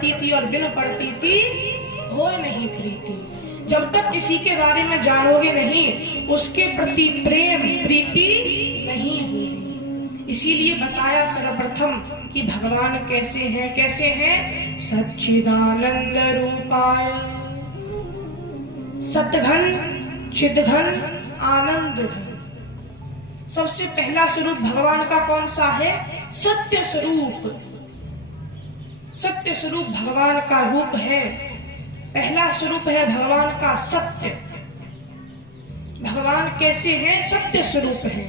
प्रतीति और बिन प्रतीति होए नहीं प्रीति। जब तक किसी के बारे में जानोगे नहीं, उसके प्रति प्रेम प्रीति नहीं होगी। इसीलिए बताया सर्वप्रथम कि भगवान कैसे हैं? सच्चिदानंद रूपाय, सतघन चिदघन आनंद घन। सबसे पहला स्वरूप भगवान का कौन सा है? सत्य स्वरूप। सत्य स्वरूप भगवान का रूप है। पहला स्वरूप है भगवान का सत्य। भगवान कैसे हैं? सत्य स्वरूप है।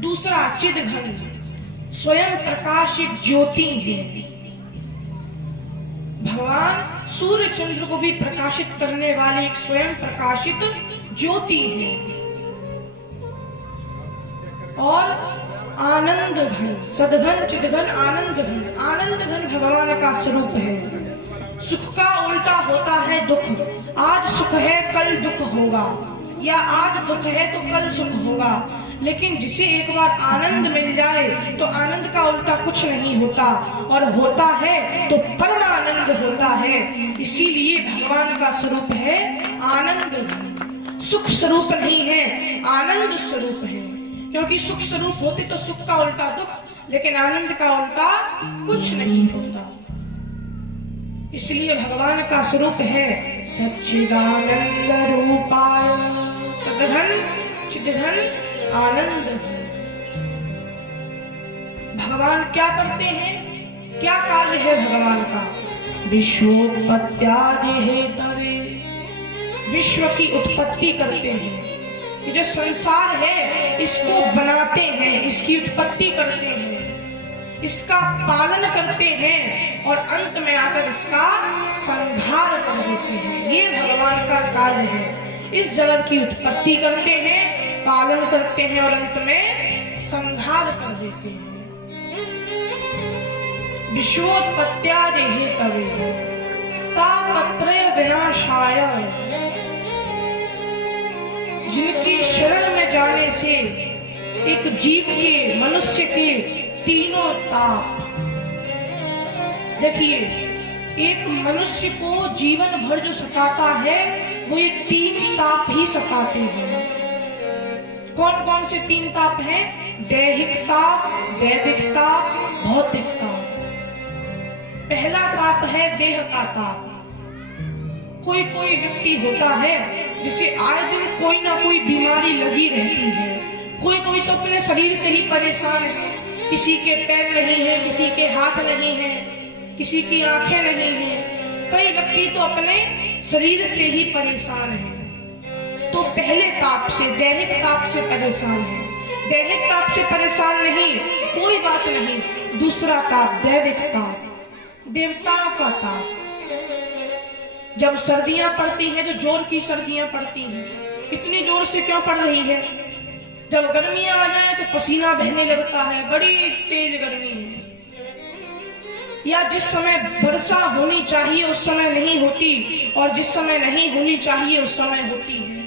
दूसरा चिदघन, स्वयं प्रकाशित ज्योति है। भगवान सूर्य चंद्र को भी प्रकाशित करने वाले एक स्वयं प्रकाशित ज्योति है। और आनंद घन, सदघन चिदघन आनंद घन। आनंद घन भगवान का स्वरूप है। सुख का उल्टा होता है दुख। आज सुख है कल दुख होगा, या आज दुख है तो कल सुख होगा। लेकिन जिसे एक बार आनंद मिल जाए तो आनंद का उल्टा कुछ नहीं होता, और होता है तो परम आनंद होता है। इसीलिए भगवान का स्वरूप है आनंद। सुख स्वरूप नहीं है, आनंद स्वरूप है। क्योंकि सुख स्वरूप होते तो सुख का उल्टा दुख, लेकिन आनंद का उल्टा कुछ नहीं होता। इसलिए भगवान का स्वरूप है सच्चिदानंद रूपाय, सदघन चिदघन आनंद। भगवान क्या करते हैं? क्या कार्य है भगवान का? विश्वोत्पत्त्यादि हेतवे, विश्व की उत्पत्ति करते हैं। ये जो संसार है इसको बनाते हैं, इसकी उत्पत्ति करते हैं, इसका पालन करते हैं, और अंत में आकर इसका संहार कर देते हैं। ये भगवान का कार्य है। इस जगत की उत्पत्ति करते हैं, पालन करते हैं, और अंत में संहार कर देते हैं। विश्वोत्पत्त्यादि हेतवे तापत्रय विनाशाय, जिनकी शरण में जाने से एक जीव के, मनुष्य के तीनों ताप। देखिए, एक मनुष्य को जीवन भर जो सताता है वो ये तीन ताप ही सताते हैं। कौन कौन से तीन ताप हैं? दैहिक ताप, दैविक ताप, भौतिक ताप। पहला ताप है देह का ताप। कोई कोई व्यक्ति होता है जिसे आए दिन कोई ना कोई बीमारी लगी रहती है। कोई कोई तो अपने शरीर से ही परेशान है। किसी के पैर नहीं है, किसी के हाथ नहीं है, किसी की आंखें नहीं है। कई व्यक्ति तो अपने शरीर से ही परेशान है। तो पहले ताप से, दैहिक ताप से परेशान है। दैहिक ताप से परेशान नहीं, कोई बात नहीं। दूसरा ताप दैविक ताप, देवताओं का ताप। जब सर्दियां पड़ती हैं, जो जोर की सर्दियां पड़ती हैं, कितनी जोर से क्यों पड़ रही है? जब गर्मियां आ जाए तो पसीना बहने लगता है, बड़ी तेज गर्मी है। या जिस समय वर्षा होनी चाहिए उस समय नहीं होती, और जिस समय नहीं होनी चाहिए उस समय होती है।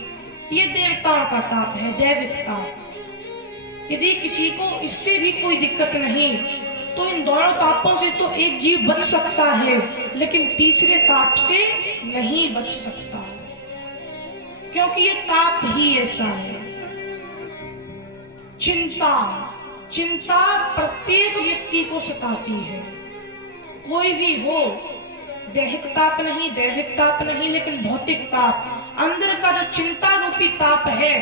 ये देवताओं का ताप है, दैविक ताप। यदि किसी को इससे भी कोई दिक्कत नहीं, तो इन दोनों तापों से तो एक जीव बच सकता है, लेकिन तीसरे ताप से नहीं बच सकता, क्योंकि ये ताप ही ऐसा है। चिंता, चिंता प्रत्येक व्यक्ति को सताती है। कोई भी हो, दैहिक ताप नहीं, दैविक ताप नहीं, लेकिन भौतिक ताप, अंदर का जो चिंता रूपी ताप है